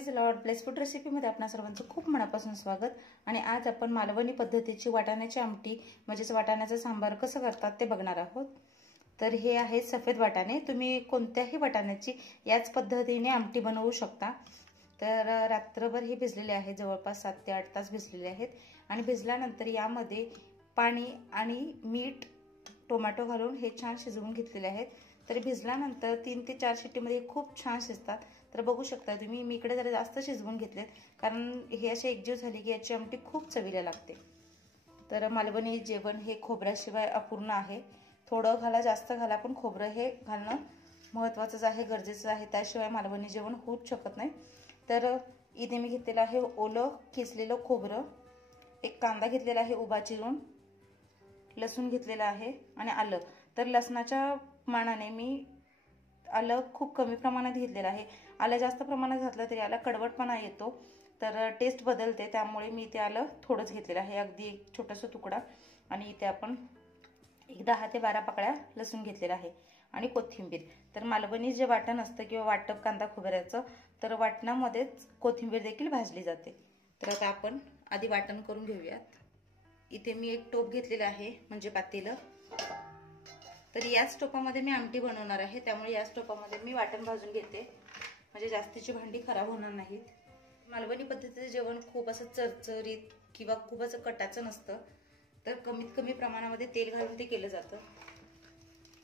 Praise the Lord. Bless food रेसिपीमध्ये आपणा सर्वांचं खूप मनापासून स्वागत. आणि आज आपण मालवणी पद्धतीची वाटाण्याची आमटी म्हणजेच वाटाण्याचा सांबार कसं करतात ते बघणार आहोत. तर हे आहे सफेद वाटाणे. तुम्ही कोणत्याही वाटाण्याची याच पद्धतीने आमटी बनवू शकता. तर रात्रभर हे भिजलेले आहे, जवळपास 7 ते 8 तास भिजलेले आहेत. आणि भिजल्यानंतर यामध्ये पाणी आणि मीठ टोमॅटो घालून हे छान शिजवून घेतलेले आहेत. तर भिजल्यानंतर 3 ते 4 शिट्टीमध्ये खूप छान शिजतात. तर बघू शकता तुम्ही, मी इकडे जरा जास्त शिजवून घेतलेत कारण हे असे एकजीव झाले की याची आमटी खूप चवीला लागते. तर मालवणी जेवण हे खोबऱ्याशिवाय अपूर्ण आहे. थोडं घाला, जास्त घाला, पण खोबरं हे घालणं महत्त्वाचंच आहे, गरजेचं आहे. त्याशिवाय मालवणी जेवण होऊच शकत नाही. तर इथे मी घेतलेलं आहे ओलं किसलेलं खोबरं, एक कांदा घेतलेला आहे उभा चिरून, लसूण घेतलेला आहे आणि आलं. तर लसणाच्या मानाने मी आलं खूप कमी प्रमाणात घेतलेलं आहे. आलं जास्त प्रमाणात घातलं तरी आला कडवटपणा येतो, तर टेस्ट बदलते. त्यामुळे मी इथे आलं थोडंच घेतलेलं आहे, अगदी एक छोटासा तुकडा. आणि इथे आपण एक 10 ते 12 पाकळ्या लसूण घेतलेला आहे आणि कोथिंबीर. तर मालवणी जे वाटण असतं किंवा वाटप कांदा खोबऱ्याचं, तर वाटणामध्येच कोथिंबीर देखील भाजली जाते. तर आता आपण आधी वाटण करून घेऊयात. इथे मी एक टोप घेतलेला आहे, म्हणजे पातेलं. तर याच टोपामध्ये मी आमटी बनवणार आहे, त्यामुळे याच टोपामध्ये मी वाटण भाजून घेते, म्हणजे जास्तीची भांडी खराब होणार नाहीत. मालवणी पद्धतीचं जेवण खूप असं चरचरीत किंवा खूप असं कटाचं नसतं, तर कमीत कमी प्रमाणामध्ये तेल घालून ते केलं जातं.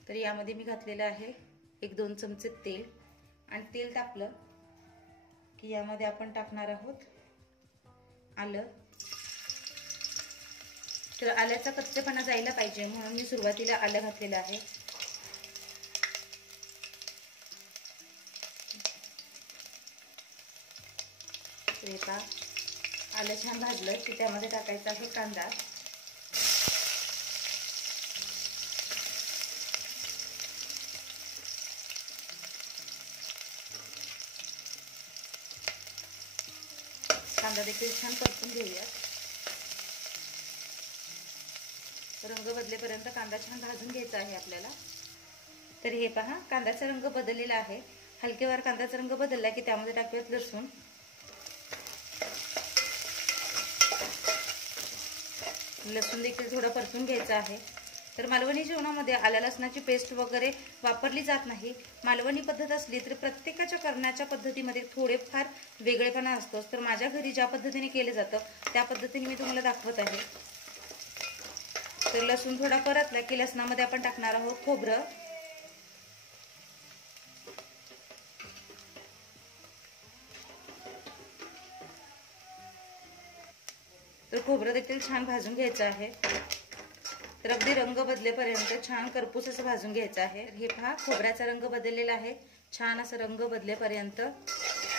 तर यामध्ये मी घातलेलं आहे 1-2 चमचे तेल. आणि तेल तापलं की यामध्ये आपण टाकणार आहोत आलं. तर आल्याचा कच्चेपणा जायला पाहिजे म्हणून मी सुरुवातीला आलं घातलेलं आहे. आता आलं छान भाजलं की त्यामध्ये टाकायचा आहे कांदा. कांदा देखील छान परतून घेऊयात. रंग बदलेपर्यंत कांदा छान भाजून घ्यायचा आहे आपल्याला. तर हे पहा, कांद्याचा रंग बदललेला आहे. हलकेवार कांद्याचा रंग बदलला की त्यामध्ये टाकूयात लसूण. लसूण देखील थोडा परतून घ्यायचा आहे. तर मालवणी जेवणामध्ये आल्या लसणाची पेस्ट वगैरे वापरली जात नाही. मालवणी पद्धत असली तर प्रत्येकाच्या करण्याच्या पद्धतीमध्ये थोडेफार वेगळेपणा असतोच. तर माझ्या घरी ज्या पद्धतीने केलं जातं त्या पद्धतीने मी तुम्हाला दाखवत आहे. तर लसूण थोडा परतला की लसणामध्ये आपण टाकणार आहोत खोबरं. तर खोबरं देखील छान भाजून घ्यायचं आहे. तर अगदी रंग बदलेपर्यंत छान करपूस असं भाजून घ्यायचं आहे. हे पहा, खोबऱ्याचा रंग बदललेला आहे. छान असं रंग बदलेपर्यंत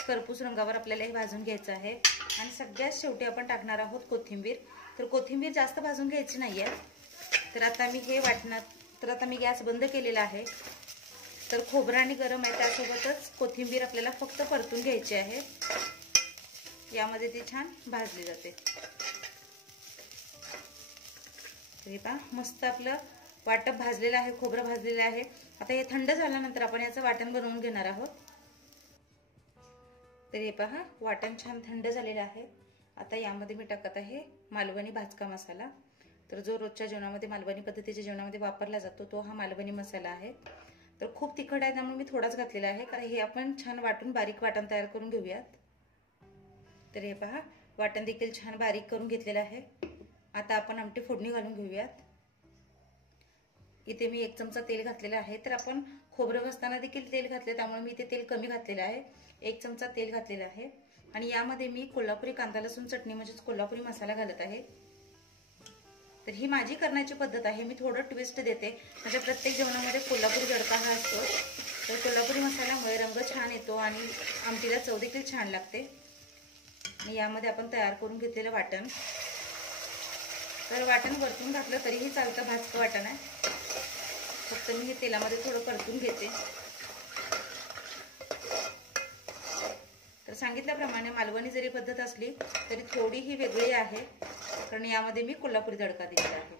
करपूस रंगावर आपल्याला हे भाजून घ्यायचं आहे. आणि सगळ्यात शेवटी आपण टाकणार आहोत कोथिंबीर. तर कोथिंबीर जास्त भाजून घ्यायची नाहीये. तर आता मी हे तर आता मी गॅस बंद केलेला आहे. तर खोबरं आणि गरम आहे, त्यासोबतच कोथिंबीर आपल्याला फक्त परतून घ्यायची आहे. यामध्ये ती छान भाजली जाते. हे पहा, मस्त आपलं वाटप भाजलेलं आहे, खोबरं भाजलेलं आहे. आता हे थंड झाल्यानंतर आपण याचं वाटण बनवून घेणार आहोत. तर हे पहा, वाटण छान थंड झालेलं आहे. आता यामध्ये मी टाकत आहे मालवणी भाजका मसाला. तर जो रोजच्या जेवणामध्ये मालवणी पद्धतीच्या जेवणामध्ये वापरला जातो तो हा मालवणी मसाला आहे. तर खूप तिखट आहे त्यामुळे मी थोडाच घातलेला आहे, कारण हे आपण छान वाटून बारीक वाटण तयार करून घेऊयात. तर हे पहा, वाटण देखील छान बारीक करून घेतलेलं आहे. आता आपण आमटी फोडणी घालून घेऊयात. इथे मी 1 चमचा तेल घातलेलं आहे. तर आपण खोबरं भाजताना देखील तेल घातले, त्यामुळे मी इथे तेल कमी घातलेलं आहे. 1 चमचा तेल घातलेलं आहे. आणि यामध्ये मी कोल्हापुरी कांदा लसूण चटणी म्हणजेच कोल्हापुरी मसाला घालत आहे. तर ही माझी करण्याची पद्धत आहे, मी थोडं ट्विस्ट देते. म्हणजे प्रत्येक जेवणामध्ये कोल्हापुरी तडका हा असतो. तर कोल्हापुरी मसाल्यामुळे रंग छान येतो आणि आमटीला चव देखील छान लागते. आणि यामध्ये आपण तयार करून घेतलेलं वाटण. तर वाटण वरतून घातलं तरीही चालतं, भाजकं वाटण आहे. फक्त मी हे तेलामध्ये थोडं परतून घेते. तर सांगितल्याप्रमाणे मालवणी जरी पद्धत असली तरी थोडी ही वेगळी आहे, कारण यामध्ये मी कोल्हापुरी तडका दिलेला आहे.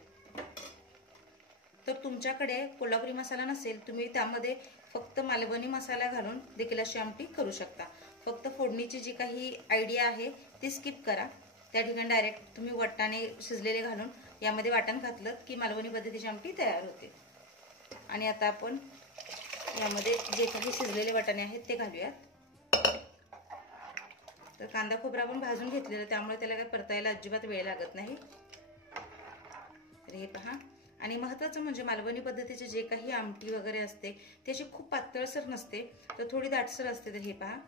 तर तुमच्याकडे कोल्हापुरी मसाला नसेल, तुम्ही त्यामध्ये फक्त मालवणी मसाला घालून देखील अशी आमटी करू शकता. फक्त फोडणीची जी काही आयडिया आहे ती स्किप करा। त्या ठिकाणी डायरेक्ट तुम्ही वाटाणे शिजलेले घालून यामध्ये वाटण घातलं की मालवणी पद्धतीची आमटी तयार होते। आणि आता आपण यामध्ये जे काही शिजलेले वाटाणे आहेत ते घालूयात। तर कांदा खोबरा आपण भाजून घेतलेला, त्यामुळे त्याला काय परतायला अजिबात वेळ लागत नाही। तर हे पहा, आणि महत्त्वाचं म्हणजे मालवणी पद्धतीचे जे काही आमटी वगैरे असते त्याची खूप पातळसर नसते, तर थोडी दाटसर असते। तर हे पहा,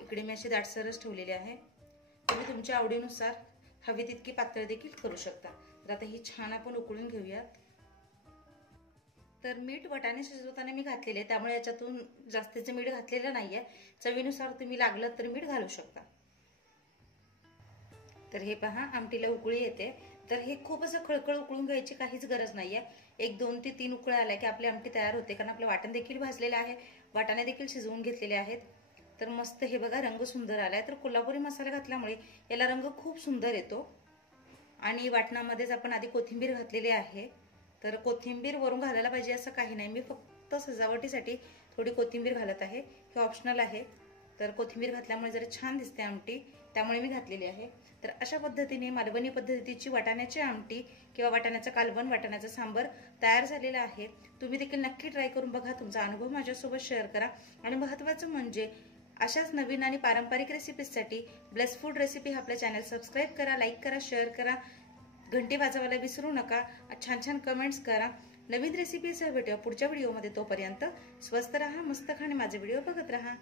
इकडे मी अशी दाटसरच ठेवलेली आहे। तुम्ही तुमच्या आवडीनुसार हवी तितकी पातळ देखील करू शकता। तर आता ही छान आपण उकळून घेऊयात। तर मीठ वाटाणे शिजवताना मी घातलेले, त्यामुळे याच्यातून जास्तीचं मीठ घातलेलं नाहीये। चवीनुसार तुम्ही लागलं तर मीठ घालू शकता। तर हे पहा, आमटीला उकळी येते। तर हे खूप असं खळखळ उकळून घ्यायची काहीच गरज नाहीये। 1-2 ते 3 उकळ्या आल्या की आपली आमटी तयार होते, कारण आपलं वाटण देखील भाजलेलं आहे, वाटाणे देखील शिजवून घेतलेले आहेत। तर मस्त हे बघा, रंग सुंदर आलाय। तर कोल्हापुरी मसाला घातल्यामुळे याला रंग खूप सुंदर येतो। आणि वाटणामध्येच आपण आधी कोथिंबीर घातलेली आहे। तर कोथिंबीर वरून घालायला पाहिजे असं काही नाही, मी फक्त सजावटीसाठी थोडी कोथिंबीर घालत आहे, हे ऑप्शनल आहे। तर कोथिंबीर घातल्यामुळे जरा छान दिसते आमटी, त्यामुळे मी घातलेली आहे। तर अशा पद्धतीने मालवणी पद्धतीची वाटाण्याची आमटी किंवा वाटाण्याचं कालवण, वाटाण्याचं सांबर तयार झालेलं आहे। तुम्ही देखील नक्की ट्राय करून बघा, तुमचा अनुभव माझ्यासोबत शेअर करा। आणि महत्त्वाचं म्हणजे अशाच नवीन आणि पारंपरिक रेसिपीजसाठी ब्लेस फूड रेसिपी आपल्या चॅनल सबस्क्राईब करा, लाईक करा, शेअर करा, घंटी वाजवायला विसरू नका, छान छान कमेंट्स करा। नवीन रेसिपीसह भेटूया पुढच्या व्हिडिओमध्ये। तोपर्यंत स्वस्त रहा, मस्त खा आणि माझे व्हिडिओ बघत रहा।